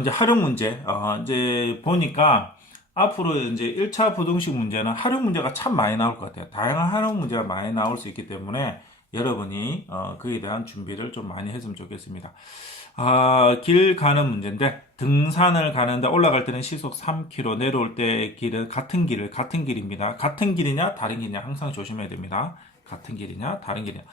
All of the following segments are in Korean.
이제 활용 문제, 이제 보니까 앞으로 이제 1차 부등식 문제는 활용 문제가 참 많이 나올 것 같아요. 다양한 활용 문제가 많이 나올 수 있기 때문에 여러분이 그에 대한 준비를 좀 많이 했으면 좋겠습니다. 길 가는 문제인데 등산을 가는데 올라갈 때는 시속 3km, 내려올 때 길은 같은 길입니다. 같은 길이냐 다른 길이냐 항상 조심해야 됩니다. 같은 길이냐 다른 길이냐.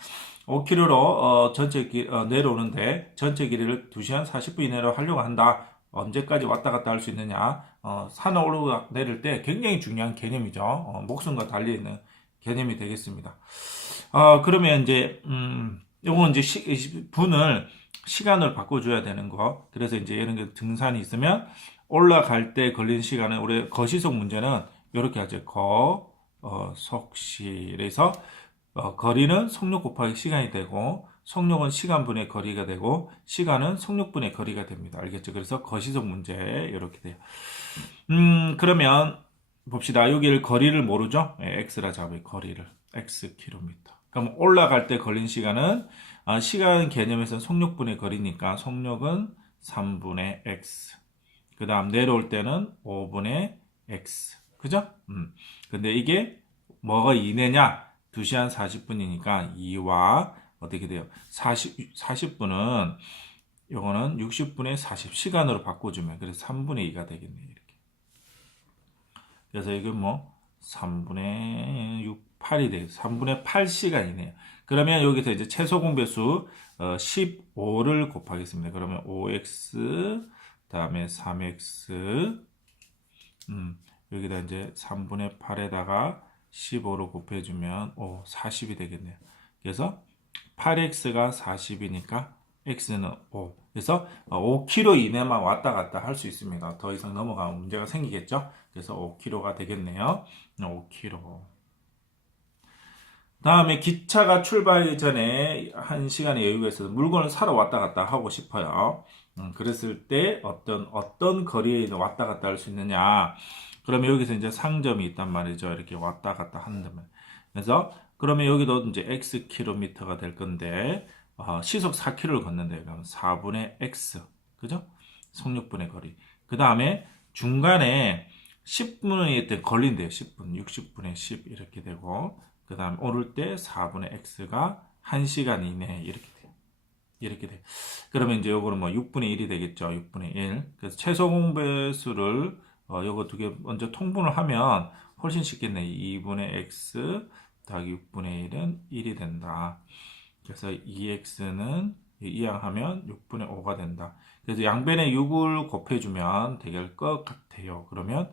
5km로 전체 길 내려오는데 전체 길이를 2시간 40분 이내로 하려고 한다. 언제까지 왔다 갔다 할 수 있느냐? 산을 오르고 내릴 때 굉장히 중요한 개념이죠. 목숨과 달려있는 개념이 되겠습니다. 그러면 이제 요건 이제 분을 시간으로 바꿔줘야 되는 거. 그래서 이제 이런 게 등산이 있으면 올라갈 때 걸린 시간은 우리 거시속 문제는 이렇게 하죠. 속시에서 거리는 속력 곱하기 시간이 되고 속력은 시간분의 거리가 되고 시간은 속력분의 거리가 됩니다. 알겠죠? 그래서 거시속 문제 이렇게 돼요. 그러면 봅시다. 여기를 거리를 모르죠? x라 잡아요. 거리를 x 킬로미터. 그럼 올라갈 때 걸린 시간은 시간 개념에서는 속력분의 거리니까 속력은 3분의 x. 그 다음 내려올 때는 5분의 x. 그죠? 근데 이게 뭐가 이내냐? 2시간 40분이니까 2와 어떻게 돼요? 40분은 요거는 60분의 40시간으로 바꿔주면 그래서 3분의 2가 되겠네요. 이렇게. 그래서 이게 뭐 3분의 6, 8이 돼요. 3분의 8시간이네요. 그러면 여기서 이제 최소 공배수 15를 곱하겠습니다. 그러면 5x 다음에 3x 여기다 이제 3분의 8에다가 15로 곱해주면 40이 되겠네요. 그래서 8x가 40이니까 x는 5. 그래서 5km 이내만 왔다 갔다 할 수 있습니다. 더 이상 넘어가면 문제가 생기겠죠. 그래서 5km가 되겠네요. 5km. 다음에 기차가 출발하기 전에 1시간의 여유가 있어서 물건을 사러 왔다 갔다 하고 싶어요. 그랬을 때 어떤 거리에 왔다 갔다 할 수 있느냐. 그러면 여기서 이제 상점이 있단 말이죠. 이렇게 왔다 갔다 한다면. 그래서 그러면 여기도 이제 x 킬로미터가 될 건데 시속 4km를 걷는데 그러면 4분의 x. 그죠? 속력분의 거리. 그 다음에 중간에 10분이 걸린대요. 10분. 60분의 10 이렇게 되고 그 다음 오를 때 4분의 x가 1시간 이내 이렇게 돼요. 이렇게 돼요. 그러면 이제 요거는 뭐 6분의 1이 되겠죠. 6분의 1. 그래서 최소 공배수를 요거 두 개 먼저 통분을 하면 훨씬 쉽겠네. 2분의 x 더하기 6분의 1은 1이 된다. 그래서 2x는 이항하면 6분의 5가 된다. 그래서 양변에 6을 곱해주면 되게 것 같아요. 그러면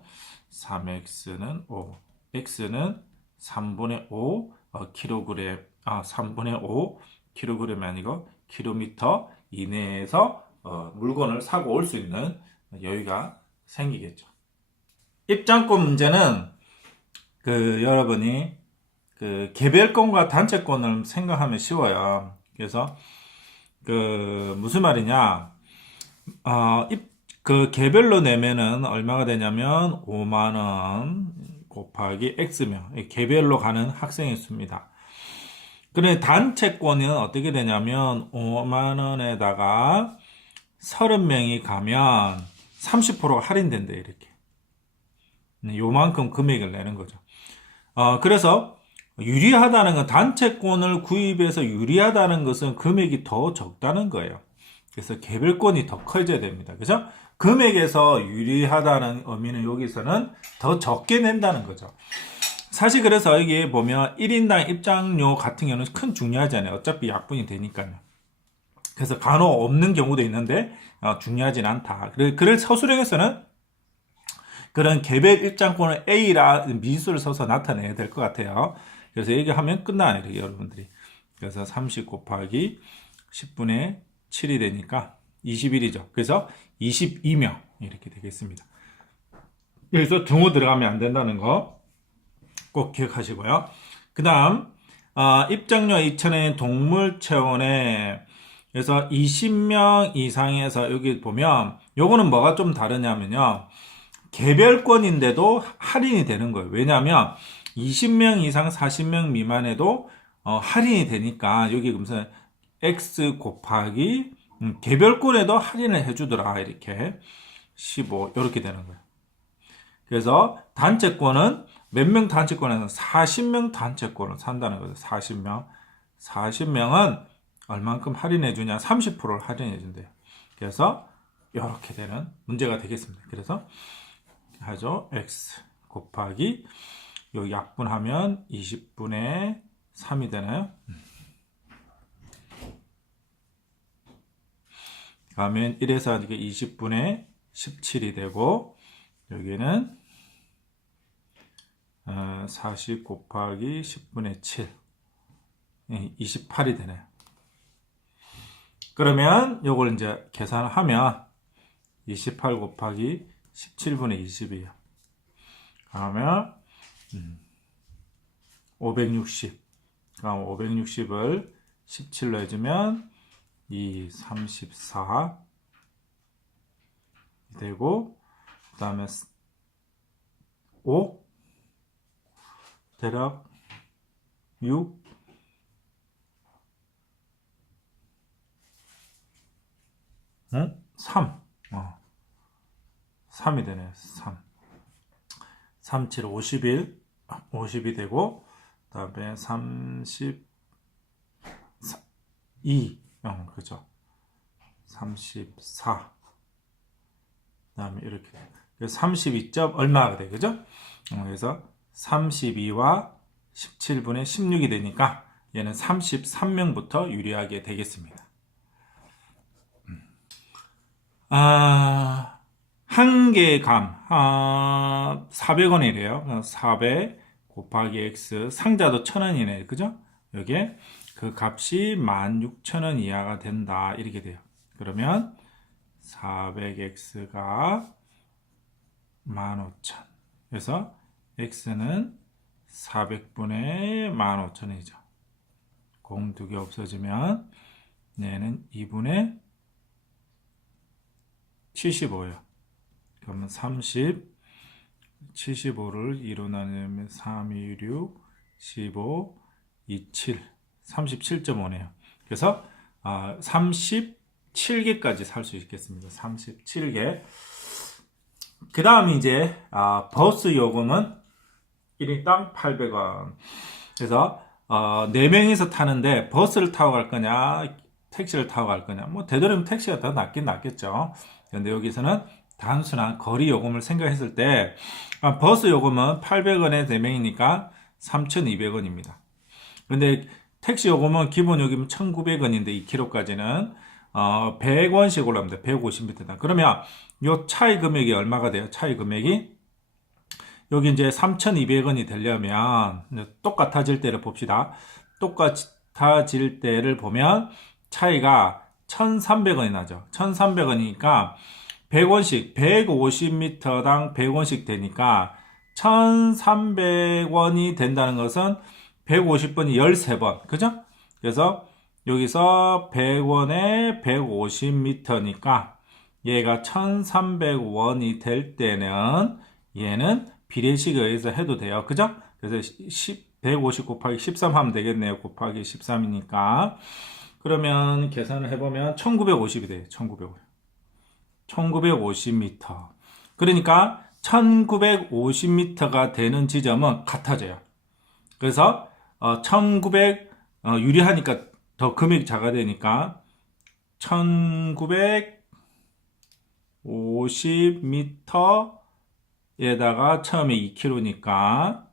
3x는 5, x는 3분의 5 킬로그램, 3분의 5 킬로그램이 아니고 킬로미터 이내에서 물건을 사고 올 수 있는 여유가 생기겠죠. 입장권 문제는 여러분이 개별권과 단체권을 생각하면 쉬워요. 그래서 무슨 말이냐? 개별로 내면은 얼마가 되냐면 5만 원 곱하기 x면 개별로 가는 학생의 수입니다. 그런데 단체권은 어떻게 되냐면 5만 원에다가 30명이 가면 30%가 할인된대 이렇게. 요만큼 금액을 내는 거죠. 그래서 유리하다는 건 단체권을 구입해서 유리하다는 것은 금액이 더 적다는 거예요. 그래서 개별권이 더 커져야 됩니다. 그죠? 금액에서 유리하다는 의미는 여기서는 더 적게 낸다는 거죠. 사실 그래서 여기 보면 1인당 입장료 같은 경우는 큰 중요하지 않아요. 어차피 약분이 되니까요. 그래서 간혹 없는 경우도 있는데 중요하진 않다. 그래서 서술형에서는 그런 개별 입장권을 A라 미수를 써서 나타내야 될 것 같아요. 그래서 얘기하면 끝나네요, 여러분들이. 그래서 30 곱하기 10분의 7이 되니까 21이죠. 그래서 22명 이렇게 되겠습니다. 그래서 등호 들어가면 안 된다는 거 꼭 기억하시고요. 그 다음 입장료 2,000원 동물체원에 그래서 20명 이상에서 여기 보면 요거는 뭐가 좀 다르냐면요. 개별권인데도 할인이 되는 거예요. 왜냐하면 20명 이상 40명 미만에도 할인이 되니까 여기 무슨 x 곱하기 개별권에도 할인을 해주더라. 이렇게 15 이렇게 되는 거예요. 그래서 단체권은 몇 명 단체권에는 40명 단체권을 산다는 거죠. 40명. 40명은 얼만큼 할인해 주냐? 30%를 할인해 준대요. 그래서 이렇게 되는 문제가 되겠습니다. 그래서 하죠. x 곱하기 요 약분하면 20분의 3이 되나요? 그러면 1에서 이게 20분의 17이 되고 여기는 40 곱하기 10분의 7 28이 되네요. 그러면 요걸 이제 계산하면 28 곱하기 17분의 20이에요. 그러면 560. 그럼 560을 17로 해주면 34 되고 그 다음에 5 대략 6 3 3이 되네요. 3 37 51 50이 되고 그 다음에 32 그죠? 34 그 다음에 이렇게 32점 얼마가 돼 그죠? 그래서 32와 17분의 16이 되니까 얘는 33명부터 유리하게 되겠습니다. 한 개의 감 400원이래요. 400 곱하기 x 상자도 1000원이네. 그죠? 여기에 그 값이 16,000원 이하가 된다. 이렇게 돼요. 그러면 400x가 15,000. 그래서 x는 400분의 15,000이죠. 공 두 개 없어지면 얘는 2분의 75예요. 그러면 30, 75를 2로 나누면 3, 2, 6, 15, 27, 37.5네요. 그래서 37개까지 살 수 있겠습니다. 37개. 그 다음 이제 버스 요금은 1인당 800원. 그래서 4명이서 타는데 버스를 타고 갈 거냐 택시를 타고 갈 거냐. 뭐 되도록이면 택시가 더 낫긴 낫겠죠. 그런데 여기서는 단순한 거리 요금을 생각했을 때 버스 요금은 800원에 4명이니까 3,200원입니다. 그런데 택시 요금은 기본 요금은 1,900원인데 2km까지는 100원씩 올라갑니다. 150m당. 그러면 요 차이 금액이 얼마가 돼요? 차이 금액이 여기 이제 3,200원이 되려면 똑같아질 때를 봅시다. 똑같아질 때를 보면 차이가 1,300원이 나죠. 1,300원이니까 100원씩 150m당 100원씩 되니까 1,300원이 된다는 것은 150번이 13번. 그죠? 그래서 여기서 100원에 150m니까 얘가 1,300원이 될 때는 얘는 비례식에 의해서 해도 돼요. 그죠? 그래서 150 곱하기 13 하면 되겠네요. 곱하기 13이니까. 그러면 계산을 해보면 1950이 돼요. 1950m. 그러니까 1950m가 되는 지점은 같아져요. 그래서 1900 유리하니까 더 금액이 작아 되니까 1950m에다가 처음에 2km니까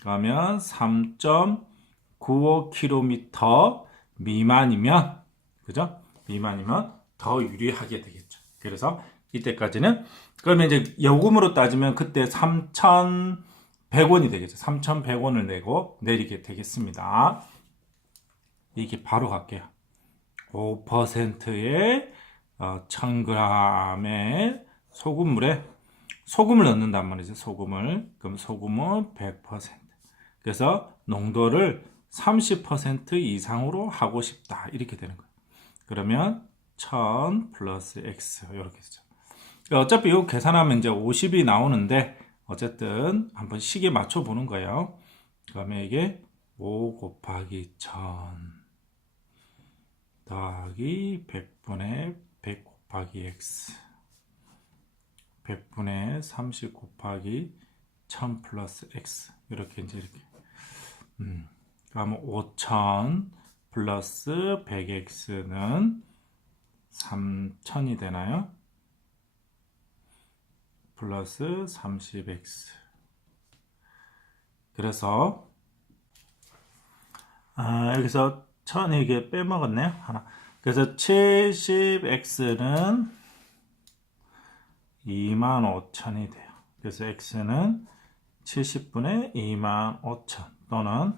그러면 3.95km 미만이면 그죠? 미만이면 더 유리하게 되겠죠. 그래서 이때까지는 그러면 이제 요금으로 따지면 그때 3,100원이 되겠죠. 3,100원을 내고 내리게 되겠습니다. 이게 바로 갈게요. 5%의 1000g의 소금을 넣는단 말이죠. 그럼 소금은 100%. 그래서 농도를 30% 이상으로 하고 싶다. 이렇게 되는 거예요. 그러면 1000 플러스 x 이렇게 되죠. 어차피 이거 계산하면 이제 50이 나오는데 어쨌든 한번 식에 맞춰 보는 거예요. 그러면 이게 5 곱하기 1000 더하기 100분의 100 곱하기 x 100분의 30 곱하기 1000 플러스 x 이렇게 이제 이렇게 그러면 5000 플러스 100x는 3000이 되나요? 플러스 30x 그래서 여기서 1000이 이게 빼먹었네요 하나. 그래서 70x는 25000이 돼요. 그래서 x는 70분의 25000 또는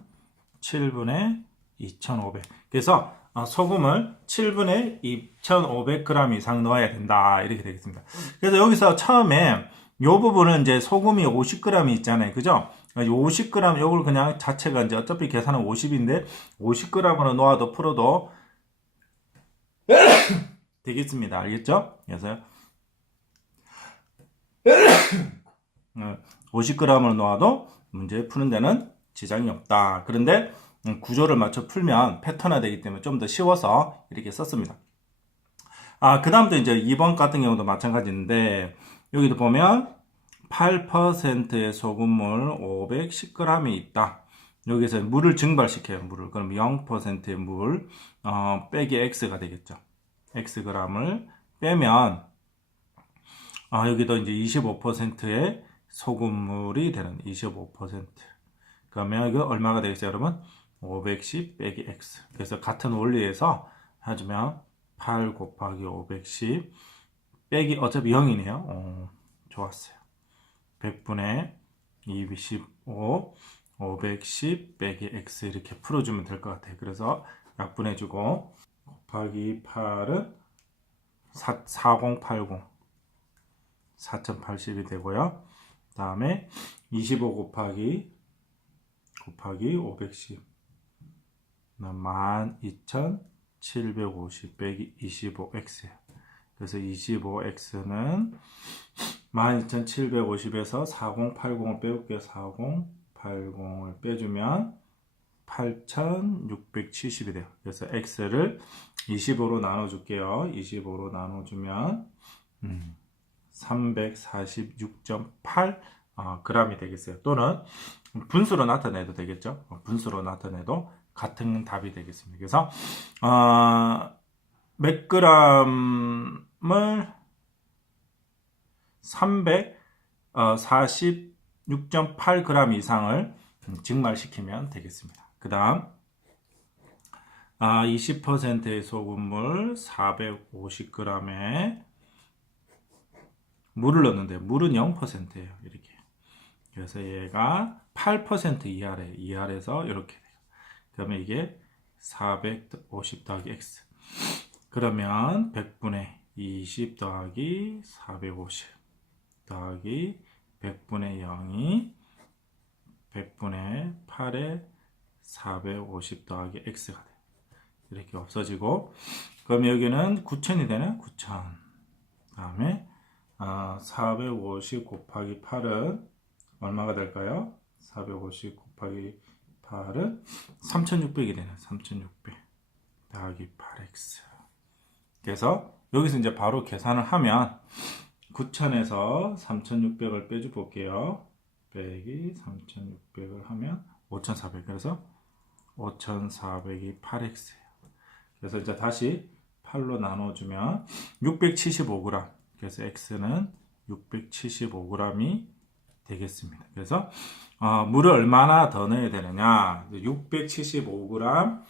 7분의 2500. 그래서 소금을 7분의 2500g 이상 넣어야 된다. 이렇게 되겠습니다. 그래서 여기서 처음에 이 부분은 이제 소금이 50g 있잖아요. 그죠? 50g 요걸 그냥 자체가 이제 어차피 계산은 50인데 50g으로 놓아도 풀어도 되겠습니다. 알겠죠? 그래서 50g으로 놓아도 문제 푸는 데는 지장이 없다. 그런데 구조를 맞춰 풀면 패턴화 되기 때문에 좀 더 쉬워서 이렇게 썼습니다. 그 다음도 이제 2번 같은 경우도 마찬가지인데 여기도 보면 8%의 소금물 510g이 있다. 여기서 물을 증발시켜요. 물을. 그럼 0%의 물 빼기 x가 되겠죠. xg을 빼면 여기도 이제 25%의 소금물이 되는 25%. 그러면 이거 얼마가 되겠어요, 여러분? 510 빼기 x. 그래서 같은 원리에서 해주면 8 곱하기 510 빼기 어차피 0이네요. 좋았어요. 100분의 25 510 빼기 x 이렇게 풀어주면 될 것 같아요. 그래서 약분해주고 곱하기 8은 4080 4080이 되고요. 다음에 25 곱하기 510 12750 빼기 25x예요. 그래서 25x는 12750에서 4080을 빼볼게요. 4080을 빼주면 8670이 돼요. 그래서 x를 25로 나눠줄게요. 25로 나눠주면 346.8 g이 되겠어요. 또는 분수로 나타내도 되겠죠. 분수로 나타내도 같은 답이 되겠습니다. 그래서 몇 g을 346.8g 이상을 증발시키면 되겠습니다. 그 다음 20%의 소금물 450g에 물을 넣는데 물은 0%예요. 이렇게. 그래서 얘가 8% 이하래서 이렇게 돼요. 그러면 이게 450 더하기 x. 그러면 100분의 20 더하기 450 더하기 100분의 0이 100분의 8에 450 더하기 x가 돼요. 이렇게 없어지고 그럼 여기는 9000이 되네. 9000. 다음에 450 곱하기 8은 얼마가 될까요? 450 곱하기 8은 3600이 되네. 3600 더하기 8x. 그래서 여기서 이제 바로 계산을 하면 9000에서 3600을 빼줘 볼게요. 빼기 3600을 하면 5400. 그래서 5400이 8x예요. 그래서 이제 다시 8로 나눠주면 675g. 그래서 x는 675g이 되겠습니다. 그래서 물을 얼마나 더 넣어야 되느냐? 675g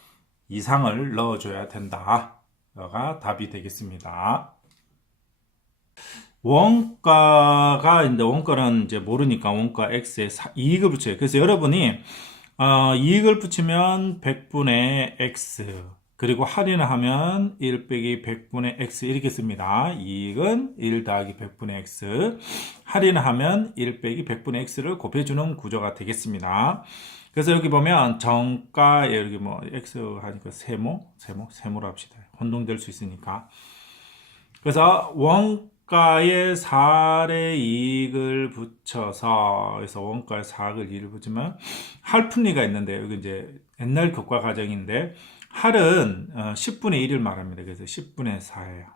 이상을 넣어줘야 된다. 가 답이 되겠습니다. 원가는 이제 모르니까 원가 x에 이익을 붙여요. 그래서 여러분이 이익을 붙이면 100분의 x 그리고 할인을 하면 1 빼기 100분의 x 이렇게 씁니다. 이익은 1 더하기 100분의 x, 할인을 하면 1 빼기 100분의 x를 곱해주는 구조가 되겠습니다. 그래서 여기 보면 정가에 여기 뭐 x 하니까 세모로 합시다. 혼동될 수 있으니까. 그래서 원가에 4의 이익을 붙여서 그래서 원가에 4을 2를 붙이면 할푼리가 있는데 여기 이제 옛날 교과 과정인데 할은 10분의 1을 말합니다. 그래서 10분의 4예요.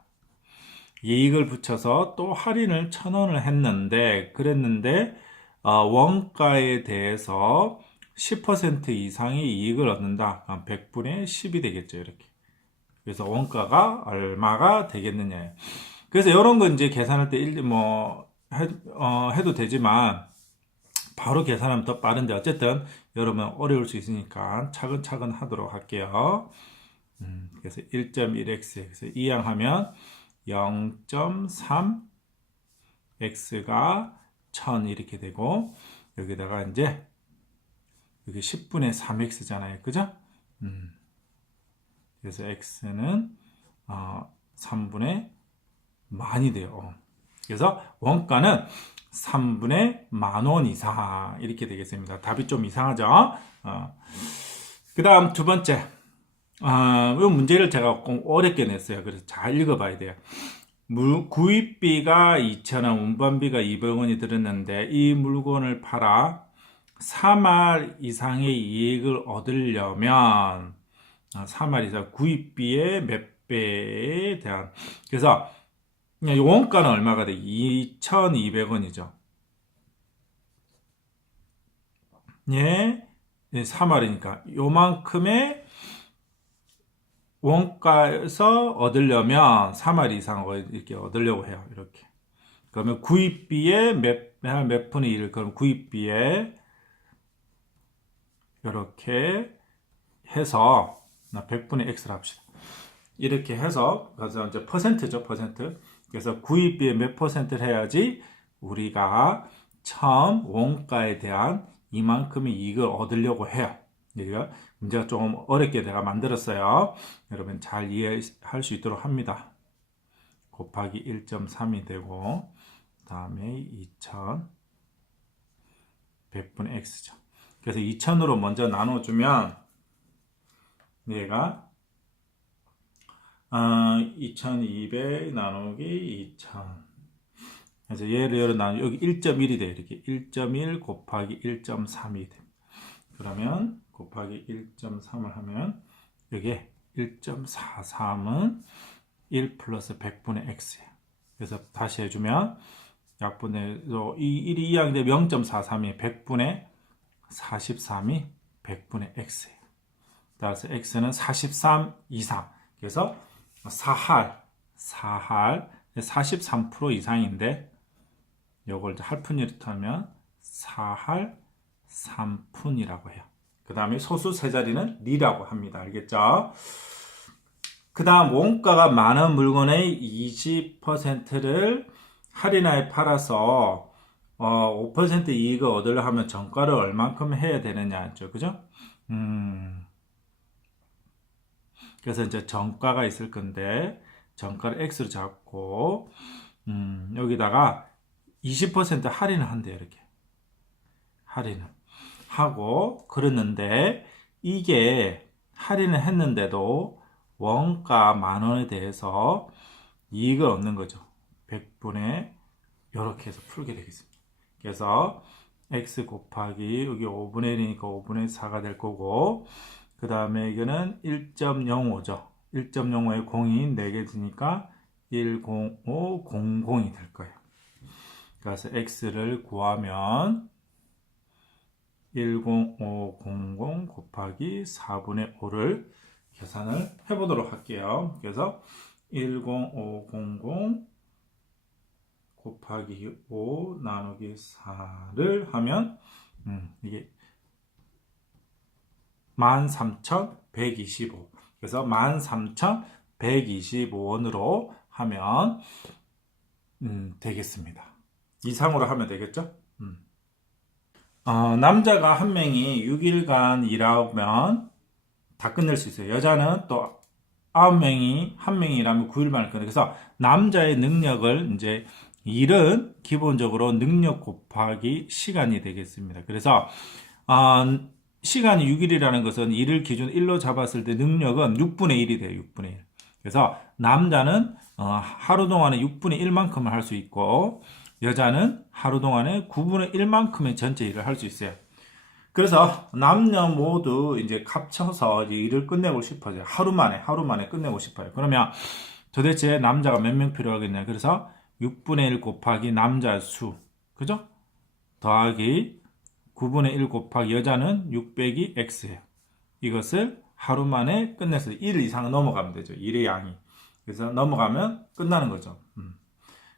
이익을 붙여서 또 할인을 1,000원을 했는데 그랬는데 원가에 대해서 10% 이상의 이익을 얻는다. 100분의 10이 되겠죠. 이렇게. 그래서 원가가 얼마가 되겠느냐예요. 그래서 이런 거 이제 계산할 때 해도 되지만 바로 계산하면 더 빠른데 어쨌든 여러분 어려울 수 있으니까 차근차근 하도록 할게요. 그래서 1.1x 그래서 이항하면 0.3 x가 1000 이렇게 되고 여기다가 이제 여기 10분의 3x잖아요. 그죠? 그래서 x는 3분의 만이 돼요. 그래서 원가는 3분의 10,000원 이상 이렇게 되겠습니다. 답이 좀 이상하죠? 그 다음 두 번째 이 문제를 제가 꼭 어렵게 냈어요. 그래서 잘 읽어봐야 돼요. 구입비가 2,000원, 운반비가 200원이 들었는데 이 물건을 팔아 3할 이상의 이익을 얻으려면 3할 이상 구입비의 몇 배에 대한 그래서 원가는 얼마가 돼? 2,200원이죠. 예, 3할이니까 요만큼의 원가에서 얻으려면 3할 이상 이렇게 얻으려고 해요. 이렇게. 그러면 구입비의 몇 분의 1을 그럼 구입비에 이렇게 해서 100분의 x를 합시다. 이렇게 해서 그래서 이제 퍼센트죠, 퍼센트. 그래서 구입비의 몇 퍼센트를 해야지 우리가 처음 원가에 대한 이만큼의 이익을 얻으려고 해요. 여기가 문제가 좀 어렵게 내가 만들었어요. 여러분 잘 이해할 수 있도록 합니다. 곱하기 1.3이 되고 그 다음에 2,000 100분의 x죠. 그래서 2,000으로 먼저 나눠주면 얘가 2,200 나누기 2,000 그래서 얘를 나누 여기 1.1이 돼요. 이렇게 1.1 곱하기 1.3이 됩니다. 그러면 곱하기 1.3을 하면 여기에 1.43은 1 플러스 100분의 x예요. 그래서 다시 해주면 약분해서 이 1이 이항이 되면 0.43이 100분의 43이 100분의 x예요. 따라서 x는 43 이상. 그래서 4할 43% 이상인데 요걸 할푼이라고 하면 4할 3푼이라고 해요. 그 다음에 소수 세 자리는 리라고 합니다. 알겠죠? 그 다음 원가가 많은 물건의 20%를 할인하에 팔아서 5% 이익을 얻으려 하면 정가를 얼만큼 해야 되느냐죠. 그죠? 그래서 이제 정가가 있을 건데 정가를 x로 잡고 여기다가 20% 할인을 한대요. 이렇게 할인을 하고 그랬는데 이게 할인을 했는데도 원가 10,000원에 대해서 이익을 얻는 거죠. 100분의 이렇게 해서 풀게 되겠습니다. 그래서 x 곱하기 여기 5분의 1이니까 5분의 4가 될 거고 그 다음에 이거는 1.05죠. 1.05에 0이 4개 드니까 10500이 될 거예요. 그래서 x를 구하면 10500 곱하기 4분의 5를 계산을 해보도록 할게요. 그래서 10500 곱하기 5 나누기 4를 하면 이게 13,125 그래서 13,125원으로 하면 되겠습니다. 이상으로 하면 되겠죠? 남자가 한 명이 6일간 일하면 다 끝낼 수 있어요. 여자는 또 9명이 한 명이 일하면 9일 만에 끝내. 그래서 남자의 능력을 이제 일은 기본적으로 능력 곱하기 시간이 되겠습니다. 그래서 시간이 6일이라는 것은 일을 기준 1로 잡았을 때 능력은 6분의 1이 돼요. 6분의 1. 그래서 남자는 하루 동안에 6분의 1만큼을 할 수 있고 여자는 하루 동안에 9분의 1만큼의 전체 일을 할 수 있어요. 그래서 남녀 모두 이제 합쳐서 이제 일을 끝내고 싶어요. 하루 만에 끝내고 싶어요. 그러면 도대체 남자가 몇 명 필요하겠냐? 그래서 6분의 1 곱하기 남자 수, 그죠? 더하기 9분의 1 곱하기 여자는 6 빼기 x예요. 이것을 하루 만에 끝내서 1 이상 넘어가면 되죠. 1의 양이. 그래서 넘어가면 끝나는 거죠.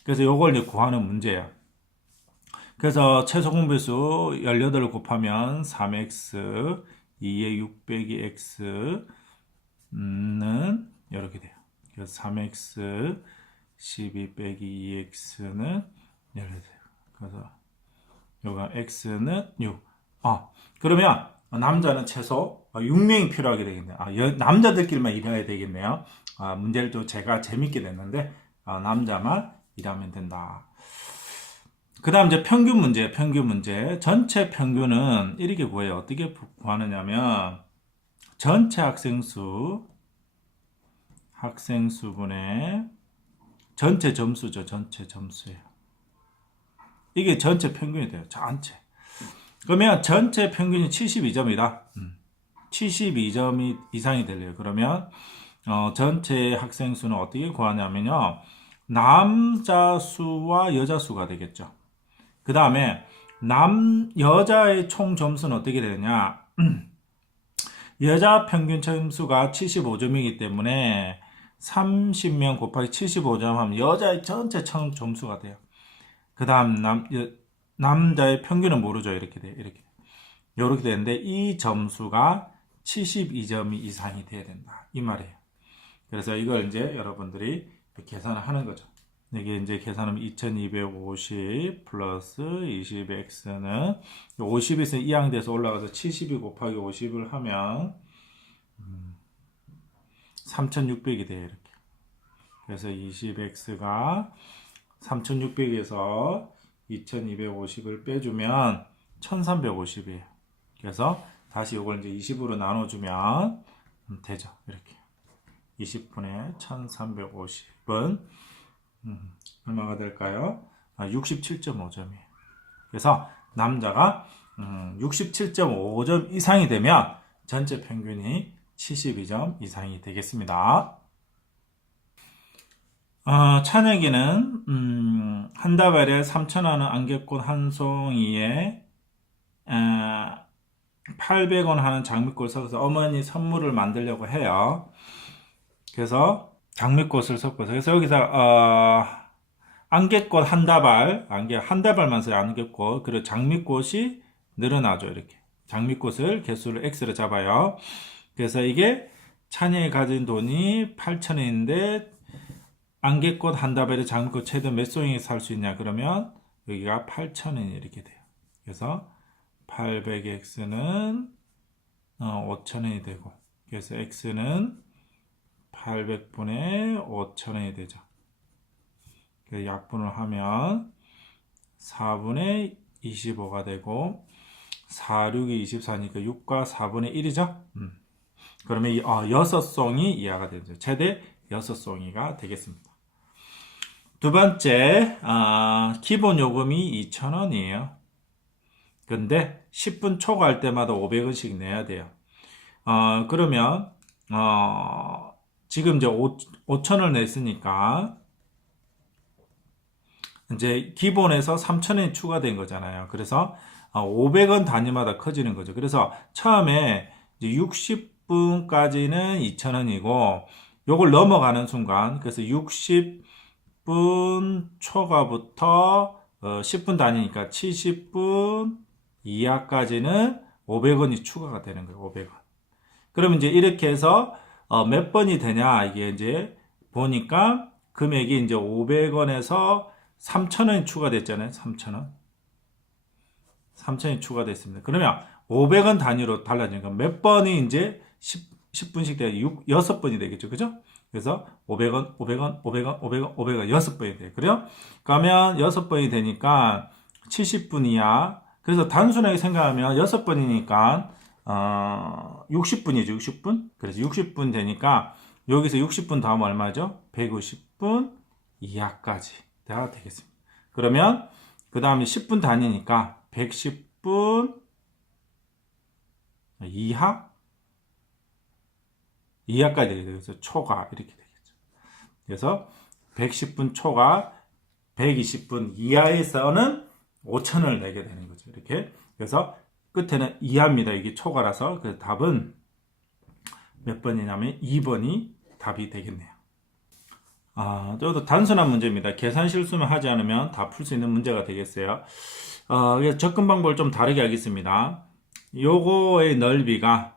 그래서 요걸 이제 구하는 문제예요. 그래서 최소 공배수 18을 곱하면 3x, 2의 6 빼기 x는 이렇게 돼요. 그래서 3x, 12 빼기 2x는 이렇게 돼요. 그래서 요가 x는 6. 그러면 남자는 최소 6명이 필요하게 되겠네요. 남자들끼리만 일해야 되겠네요. 문제를 또 제가 재밌게 냈는데 남자만 일하면 된다. 그 다음 이제 평균 문제. 전체 평균은 이렇게 구해요. 어떻게 구하느냐면 전체 학생수분의 전체 점수죠. 전체 점수예요. 이게 전체 평균이 돼요. 전체. 그러면 전체 평균이 72점이다. 72점이 이상이 되래요. 그러면 전체 학생 수는 어떻게 구하냐면요. 남자 수와 여자 수가 되겠죠. 그 다음에 여자의 총 점수는 어떻게 되느냐. 여자 평균 점수가 75점이기 때문에 30명 곱하기 75점 하면 여자의 전체 총 점수가 돼요. 그 다음 남자의 평균은 모르죠. 이렇게 돼요. 이렇게 되는데 이 점수가 72점이 이상이 돼야 된다. 이 말이에요. 그래서 이걸 이제 여러분들이 계산을 하는 거죠. 이게 이제 계산하면 2250 플러스 20x는 50에서 이항돼서 올라가서 72 곱하기 50을 하면 3600이 돼요. 이렇게. 그래서 20x가 3600에서 2250을 빼주면 1350이에요. 그래서 다시 이걸 이제 20으로 나눠주면 되죠. 이렇게 20분의 1350은 얼마가 될까요? 67.5점이에요. 그래서 남자가 67.5점 이상이 되면 전체 평균이 72점 이상이 되겠습니다. 찬혁이는 한 다발에 3,000원은 안개꽃 한 송이에 800원 하는 장미꽃을 섞어서 어머니 선물을 만들려고 해요. 그래서 장미꽃을 섞어서 그래서 여기서 안개꽃 한 다발만 써요. 안개꽃. 그리고 장미꽃이 늘어나죠. 이렇게 장미꽃을 개수를 x로 잡아요. 그래서 이게 찬혁이 가진 돈이 8,000원인데 안개꽃 한 다발에 장미꽃 최대 몇 송이 살 수 있냐 그러면 여기가 8,000원이 이렇게 돼요. 그래서 800x는 5,000원이 되고 그래서 x는 800분의 5,000원이 되죠. 그래서 약분을 하면 4분의 25가 되고 4, 6이 24니까 6과 4분의 1이죠. 그러면 6송이 이하가 되죠. 최대 6송이가 되겠습니다. 두 번째, 기본 요금이 2,000원이에요. 근데 10분 초과할 때마다 500원씩 내야 돼요. 그러면 지금 이제 5,000원 냈으니까 이제 기본에서 3,000원이 추가된 거잖아요. 그래서 500원 단위마다 커지는 거죠. 그래서 처음에 이제 60분까지는 2,000원이고 요걸 넘어가는 순간 그래서 60분 초과부터 10분 단위니까 70분 이하까지는 500원이 추가가 되는 거예요. 500원. 그러면 이제 이렇게 해서 몇 번이 되냐 이게 이제 보니까 금액이 이제 500원에서 3,000원이 추가됐잖아요. 3,000원이 추가됐습니다. 그러면 500원 단위로 달라지니까 몇 번이 이제 10분씩 돼야 6번이 되겠죠. 그죠? 그래서 500원, 500원, 500원, 500원, 500원 6번이 돼요. 그래요? 그러면 6번이 되니까 70분 이하. 그래서 단순하게 생각하면 6번이니까 60분이죠. 60분. 그래서 60분 되니까 여기서 60분 더하면 얼마죠? 150분 이하까지 다 되겠습니다. 그러면 그 다음에 10분 단위니까 110분 이하? 이하까지 되게 되겠죠. 초과 이렇게 되겠죠. 그래서 110분 초과 120분 이하에서는 5,000원을 내게 되는 거죠. 이렇게. 그래서 끝에는 이하입니다. 이게 초과라서. 그래서 답은 몇 번이냐면 2번이 답이 되겠네요. 저도 단순한 문제입니다. 계산 실수만 하지 않으면 다 풀 수 있는 문제가 되겠어요. 그래서 접근 방법을 좀 다르게 하겠습니다. 요거의 넓이에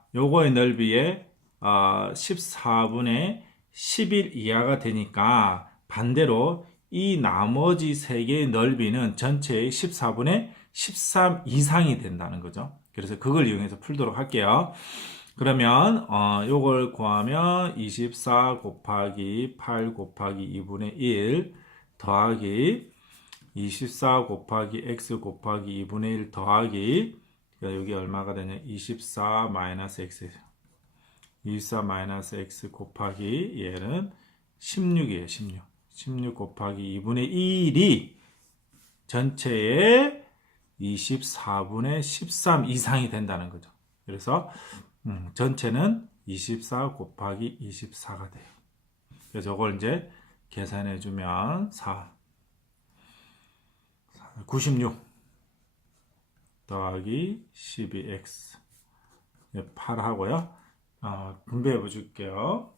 14분의 11 이하가 되니까 반대로 이 나머지 세 개의 넓이는 전체의 14분의 13 이상이 된다는 거죠. 그래서 그걸 이용해서 풀도록 할게요. 그러면 요걸 구하면 24 곱하기 8 곱하기 2분의 1 더하기 24 곱하기 x 곱하기 2분의 1 더하기 여기 얼마가 되냐 24 마이너스 x 24 마이너스 x 곱하기 얘는 16이에요. 16 곱하기 2분의 1이 전체의 24분의 13 이상이 된다는 거죠. 그래서 전체는 24 곱하기 24가 돼요. 그래서 이걸 이제 계산해 주면 96 더하기 12x 8 하고요. 분배해 볼게요.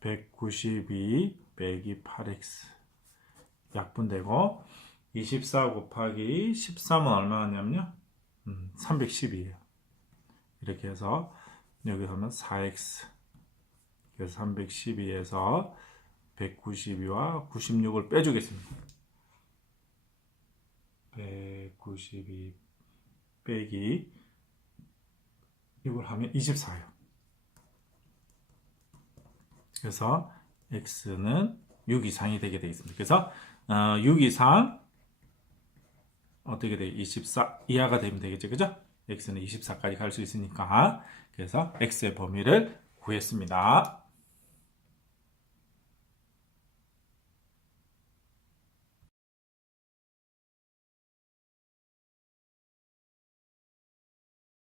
192 빼기 8x 약분되고 24 곱하기 13은 얼마냐면요 310이에요. 이렇게 해서 여기 하면 4x 그래서 312에서 192와 96을 빼주겠습니다. 192 빼기 이걸 하면 24예요. 그래서 x는 6 이상이 되게 되겠습니다. 그래서 6 이상 어떻게 돼요? 24 이하가 되면 되겠죠. 그죠? x는 24까지 갈 수 있으니까. 그래서 x의 범위를 구했습니다.